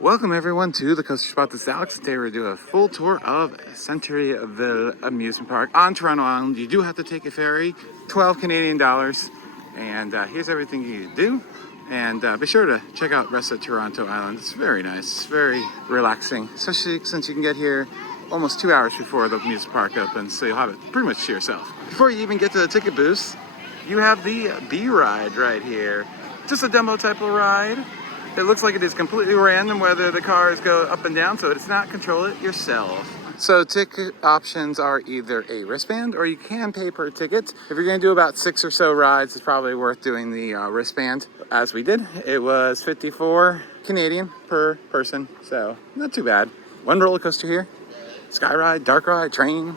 Welcome everyone to the Coaster Spot. This is Alex. Today we're doing a full tour of Centreville Amusement Park on Toronto Island. You do have to take a ferry, 12 Canadian dollars. And here's everything you do. And be sure to check out the rest of Toronto Island. It's very nice, it's very relaxing, especially since you can get here almost 2 hours before the amusement park opens. So you'll have it pretty much to yourself. Before you even get to the ticket booth, you have the B ride right here. Just a demo type of ride. It looks like it is completely random whether the cars go up and down, so it's not control it yourself. So ticket options are either a wristband or you can pay per ticket. If you're going to do about 6 or so rides, it's probably worth doing the wristband. As we did, it was 54 Canadian per person, so not too bad. One roller coaster here, sky ride, dark ride, train,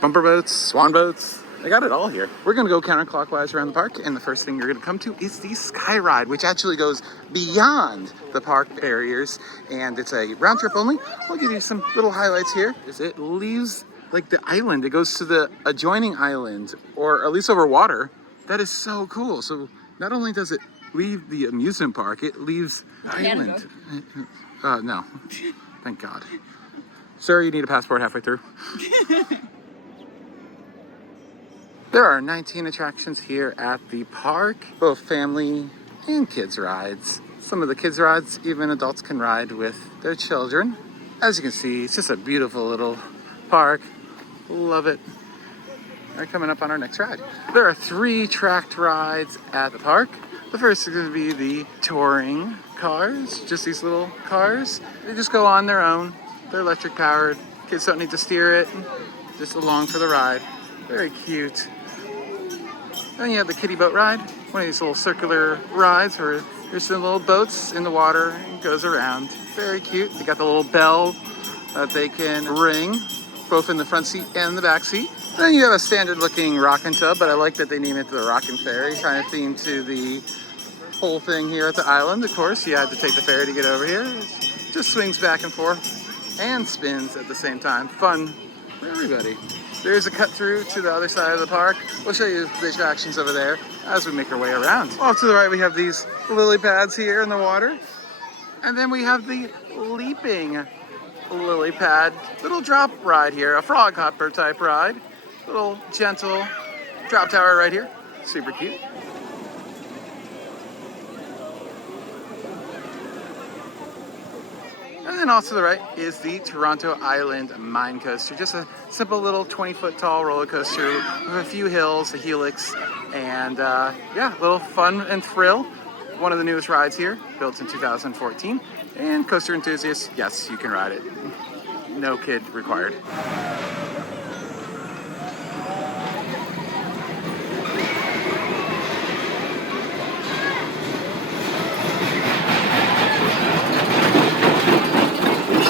bumper boats, swan boats. They got it all here. We're gonna go counterclockwise around the park, and the first thing you're gonna come to is the sky ride, which actually goes beyond the park barriers, and it's a round trip only. I'll give you some little highlights here. It leaves like the island. It goes to the adjoining island, or at least over water. That is so cool. So not only does it leave the amusement park, it leaves the island. No, thank God. Sir, you need a passport halfway through. There are 19 attractions here at the park, both family and kids rides. Some of the kids rides, even adults can ride with their children. As you can see, it's just a beautiful little park. Love it. We're coming up on our next ride. There are 3 tracked rides at the park. The first is going to be the touring cars, just these little cars. They just go on their own. They're electric powered. Kids don't need to steer it, just along for the ride. Very cute. Then you have the kiddie boat ride, one of these little circular rides where there's some little boats in the water and goes around. Very cute. They got the little bell that they can ring, both in the front seat and the back seat. Then you have a standard looking rockin' tub, but I like that they name it the Rockin' Ferry, trying to theme to the whole thing here at the island. Of course, you had to take the ferry to get over here. It just swings back and forth and spins at the same time. Fun for everybody. There's a cut through to the other side of the park. We'll show you the attractions over there as we make our way around. Off to the right, we have these lily pads here in the water. And then we have the leaping lily pad, little drop ride here, a frog hopper type ride. Little gentle drop tower right here. Super cute. And then off to the right is the Toronto Island Mine Coaster. Just a simple little 20-foot tall roller coaster with a few hills, a helix, and yeah, a little fun and thrill. One of the newest rides here, built in 2014. And coaster enthusiasts, yes, you can ride it. No kid required.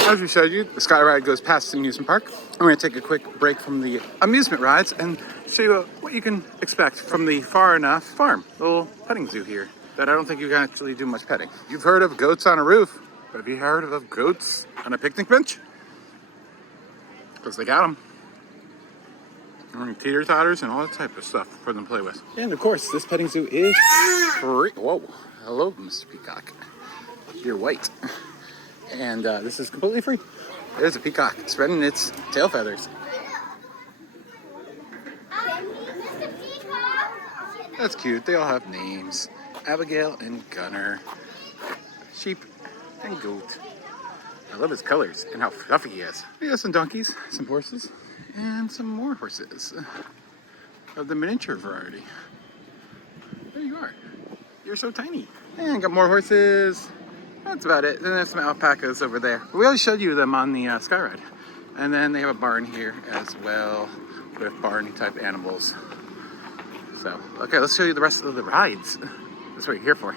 As we showed you, the sky ride goes past the amusement park. I'm going to take a quick break from the amusement rides and show you what you can expect from the Far Enough farm, the little petting zoo here that I don't think you can actually do much petting. You've heard of goats on a roof, but have you heard of goats on a picnic bench? Because they got them. Teeter-totters and all that type of stuff for them to play with. And of course, this petting zoo is free. Whoa, hello, Mr. Peacock. You're white. And this is completely free. There's a peacock spreading its tail feathers. That's cute. They all have names. Abigail and Gunner. Sheep and goat. I love his colors and how fluffy he is. We have some donkeys, some horses, and some more horses of the miniature variety. There you are. You're so tiny. And got more horses. That's about it. Then there's some alpacas over there. We already showed you them on the sky ride. And then they have a barn here as well with barn type animals. So, okay, let's show you the rest of the rides. That's what you're here for.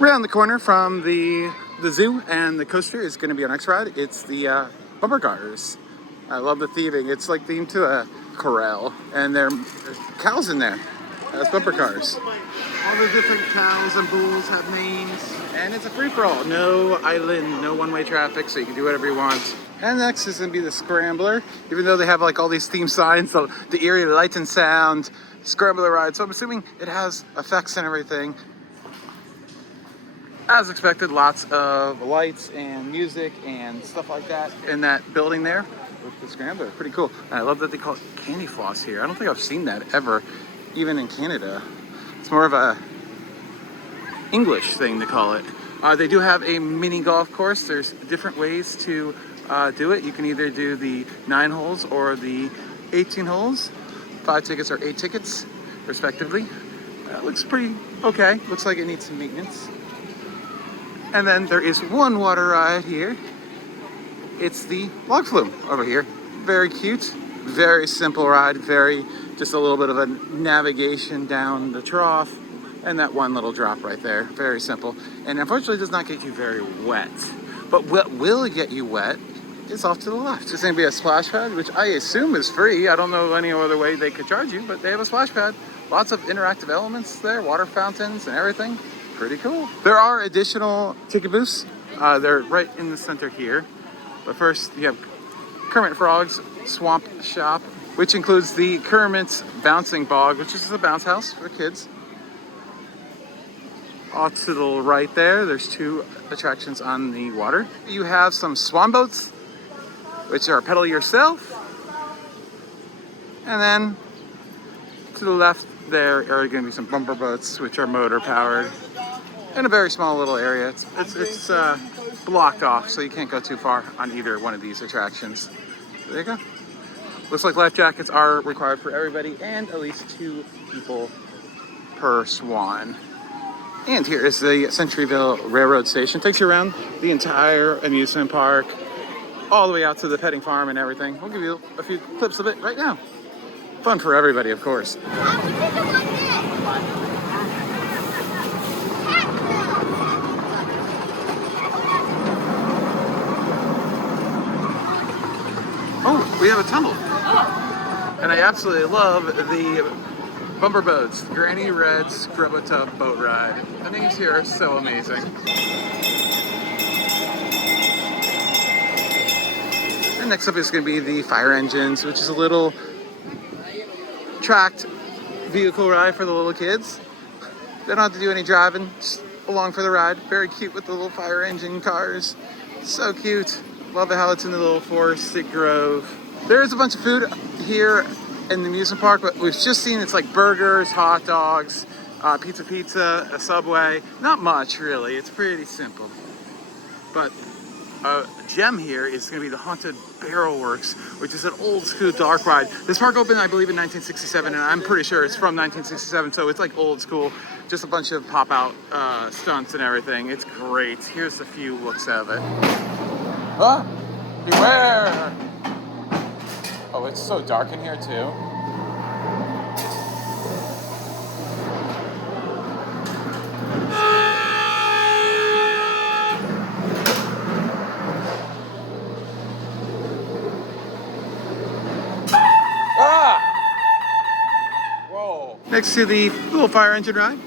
Around the corner from the zoo and the coaster is going to be our next ride. It's the bumper cars. I love the theming. It's like themed to a corral. And there's cows in there as bumper cars. All the different cows and bulls have names. And it's a free-for-all. No island, no one-way traffic, so you can do whatever you want. And next is going to be the Scrambler. Even though they have like all these theme signs, the eerie light and sound, Scrambler ride. So I'm assuming it has effects and everything. As expected, lots of lights and music and stuff like that in that building there with the scrambler. Pretty cool. And I love that they call it candy floss here. I don't think I've seen that ever, even in Canada. It's more of a English thing to call it. They do have a mini golf course. There's different ways to do it. You can either do the 9 holes or the 18 holes. 5 tickets or 8 tickets, respectively. Looks pretty okay. Looks like it needs some maintenance. And then there is one water ride here. It's the log flume over here. Very cute, very simple ride. Just a little bit of a navigation down the trough. And that one little drop right there, very simple. And unfortunately does not get you very wet. But what will get you wet is off to the left. There's gonna be a splash pad, which I assume is free. I don't know any other way they could charge you, but they have a splash pad. Lots of interactive elements there, water fountains and everything. Pretty cool. There are additional ticket booths. They're right in the center here. But first you have Kermit Frog's Swamp Shop, which includes the Kermit's Bouncing Bog, which is a bounce house for kids. Off to the right there's 2 attractions on the water. You have some swan boats, which are pedal yourself. And then to the left there are going to be some bumper boats, which are motor powered. In a very small little area. It's blocked off, so you can't go too far on either one of these attractions. There you go. Looks like life jackets are required for everybody and at least 2 people per swan. And here is the Centreville Railroad Station. Takes you around the entire amusement park, all the way out to the petting farm and everything. We'll give you a few clips of it right now. Fun for everybody, of course. Oh, we have a tunnel. And I absolutely love the bumper boats. Granny Red Scrub-a-Tub boat ride. The names here are so amazing. And next up is going to be the fire engines, which is a little tracked vehicle ride for the little kids. They don't have to do any driving, just along for the ride. Very cute with the little fire engine cars. So cute. Love it how it's in the little forested grove. There is a bunch of food here in the amusement park, but we've just seen it's like burgers, hot dogs, pizza, a Subway. Not much really, it's pretty simple. But a gem here is going to be the Haunted Barrel Works, which is an old school dark ride. This park opened, I believe, in 1967, and I'm pretty sure it's from 1967, so it's like old school. Just a bunch of pop-out stunts and everything. It's great. Here's a few looks of it. Ah! Beware! Oh, it's so dark in here too. Ah! Whoa. Next to the little fire engine ride,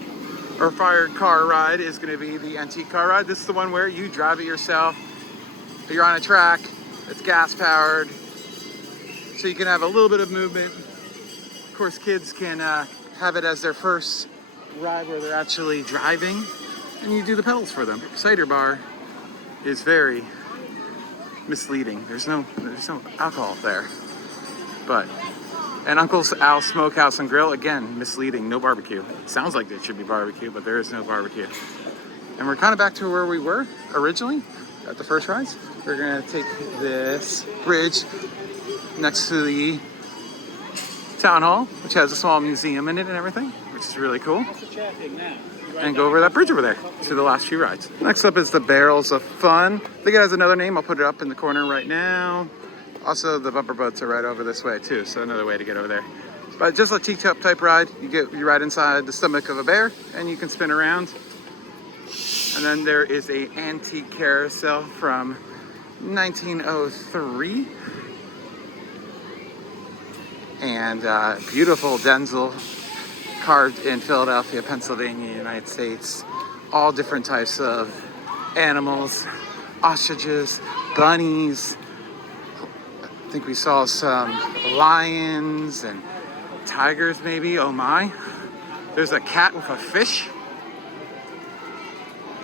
or fire car ride, is going to be the antique car ride. This is the one where you drive it yourself. You're on a track. It's gas powered. So you can have a little bit of movement. Of course, kids can have it as their first ride where they're actually driving, and you do the pedals for them. Cider bar is very misleading. There's no alcohol there. And Uncle Al's Smokehouse and Grill, again, misleading. No barbecue. It sounds like there should be barbecue, but there is no barbecue. And we're kind of back to where we were originally at the first rides. We're gonna take this bridge next to the town hall, which has a small museum in it and everything, which is really cool. And go over that bridge over there to the last few rides. Next up is the Barrels of Fun. I think it has another name. I'll put it up in the corner right now. Also, the bumper boats are right over this way too, so another way to get over there. But just a teacup type ride. You ride inside the stomach of a bear, and you can spin around. And then there is a antique carousel from 1903. And beautiful Denzel carved in Philadelphia, Pennsylvania, United States. All different types of animals, ostriches, bunnies. I think we saw some lions and tigers maybe, oh my. There's a cat with a fish.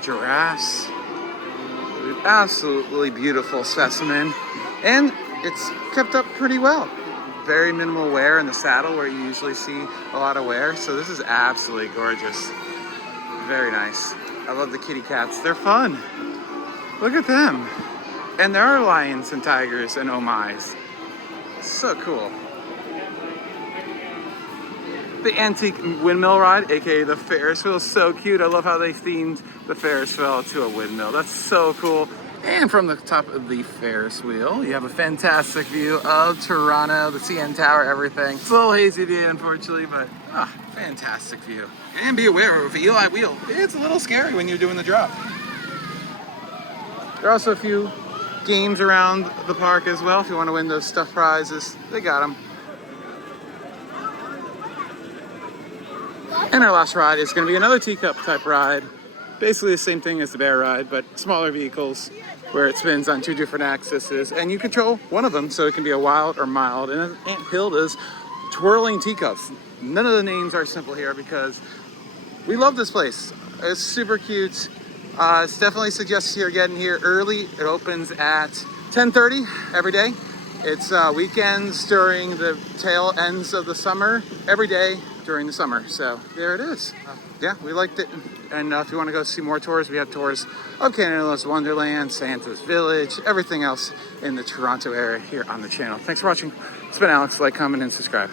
giraffes. Absolutely beautiful specimen. And it's kept up pretty well. Very minimal wear in the saddle where you usually see a lot of wear. So this is absolutely gorgeous. Very nice. I love the kitty cats. They're fun. Look at them. And there are lions and tigers and oh my's. So cool. The antique windmill ride, aka the Ferris wheel, is so cute. I love how they themed the Ferris wheel to a windmill. That's so cool. And from the top of the Ferris wheel, you have a fantastic view of Toronto, the CN Tower, everything. It's a little hazy today, unfortunately, but fantastic view. And be aware of Eli wheel. It's a little scary when you're doing the drop. There are also a few games around the park as well. If you want to win those stuffed prizes, they got them. And our last ride is going to be another teacup type ride. Basically the same thing as the bear ride, but smaller vehicles where it spins on 2 different axes. And you control one of them, so it can be a wild or mild. And Aunt Hilda's twirling teacups. None of the names are simple here because we love this place. It's super cute. It's definitely suggests you're getting here early. It opens at 10:30 every day. It's weekends during the tail ends of the summer, every day during the summer. So there it is. Yeah, we liked it. And if you want to go see more tours, we have tours of Canada's Wonderland, Santa's Village, everything else in the Toronto area here on the channel. Thanks for watching. It's been Alex. Like, comment, and subscribe.